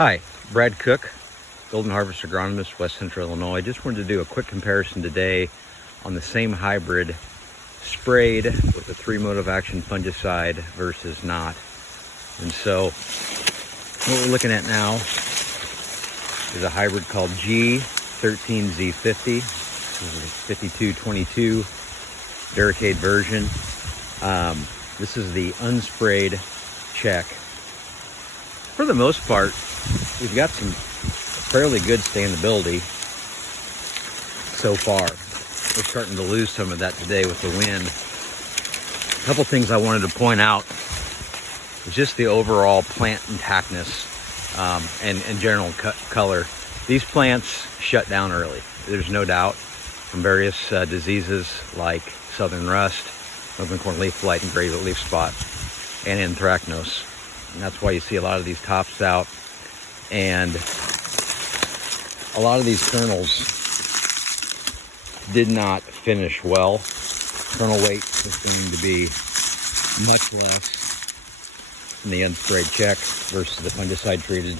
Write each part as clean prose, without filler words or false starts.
Hi, Brad Koch, Golden Harvest Agronomist, West Central Illinois. Just wanted to do a quick comparison today on the same hybrid sprayed with a 3 mode of action fungicide versus not. And so what we're looking at now is a hybrid called G13Z50. This is a 5222 Barricade version. This is the unsprayed check. For the most part, we've got some fairly good standability so far. We're starting to lose some of that today with the wind. A couple things I wanted to point out is just the overall plant intactness and general color. These plants shut down early. There's no doubt, from various diseases like southern rust, northern corn leaf blight, and gray leaf spot, and anthracnose. And that's why you see a lot of these tops out, and a lot of these kernels did not finish well. Kernel weight is going to be much less in the unsprayed check versus the fungicide treated.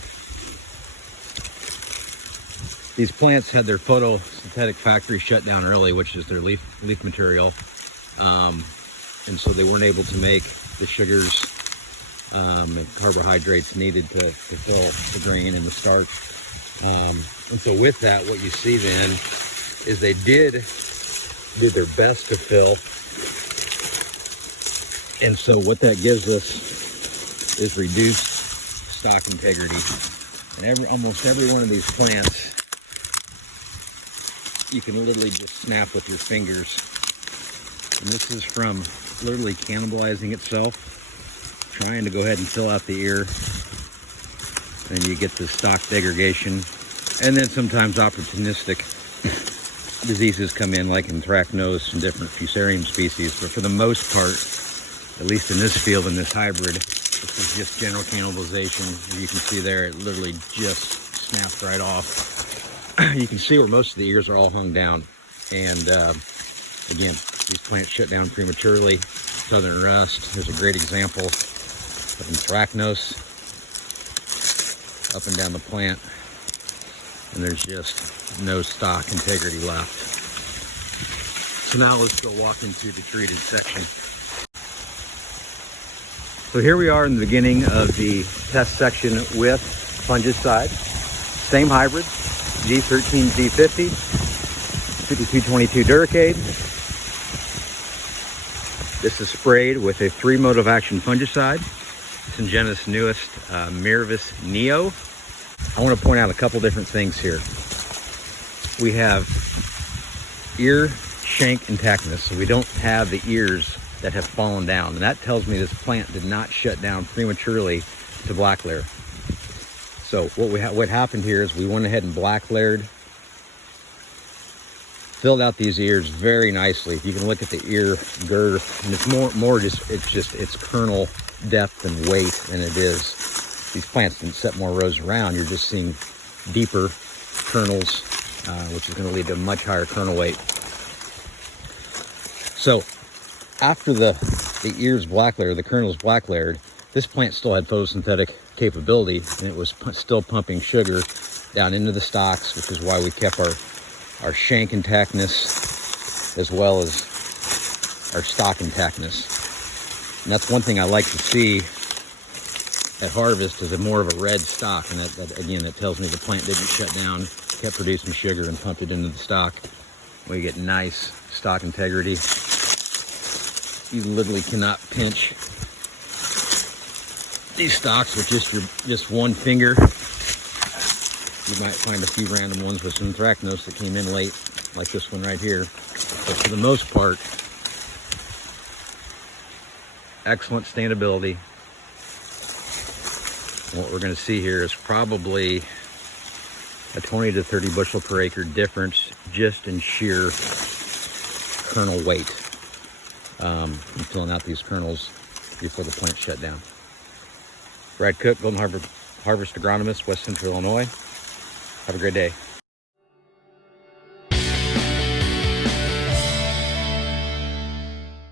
These plants had their photosynthetic factory shut down early, which is their leaf material, and so they weren't able to make the sugars and carbohydrates needed to fill the grain and the starch. And so with that, what you see then is they did their best to fill. And so what that gives us is reduced stock integrity. And almost every one of these plants, you can literally just snap with your fingers. And this is from literally cannibalizing itself, trying to go ahead and fill out the ear, and you get the stock degradation. And then sometimes opportunistic diseases come in, like anthracnose and different fusarium species. But for the most part, at least in this field, in this hybrid, this is just general cannibalization. As you can see there, it literally just snapped right off. You can see where most of the ears are all hung down. And again, these plants shut down prematurely. Southern rust, there's a great example of anthracnose up and down the plant, and there's just no stock integrity left. So now let's go walk into the treated section. So here we are in the beginning of the test section with fungicide. Same hybrid, G13Z50, 5222 Barricade. This is sprayed with a 3 mode of action fungicide, Syngenta's newest Mirvis Neo. I want to point out a couple different things here. We have ear shank intactness, so we don't have the ears that have fallen down. And that tells me this plant did not shut down prematurely to black layer. So what happened here is we went ahead and black layered, filled out these ears very nicely. You can look at the ear girth, and it's it's kernel depth and weight than it is. These plants didn't set more rows around. You're just seeing deeper kernels, which is going to lead to a much higher kernel weight. So after the ears black layered, the kernels black layered, this plant still had photosynthetic capability, and it was still pumping sugar down into the stalks, which is why we kept our shank intactness as well as our stock intactness. And that's one thing I like to see at harvest, is more of a red stock. And that tells me the plant didn't shut down, kept producing sugar and pumped it into the stock. We get nice stock integrity. You literally cannot pinch these stalks with just one finger. You might find a few random ones with some anthracnose that came in late, like this one right here. But for the most part, excellent standability. What we're going to see here is probably a 20 to 30 bushel per acre difference just in sheer kernel weight. I'm filling out these kernels before the plant shut down. Brad Koch, Golden Harvest Agronomist, West Central Illinois. Have a great day.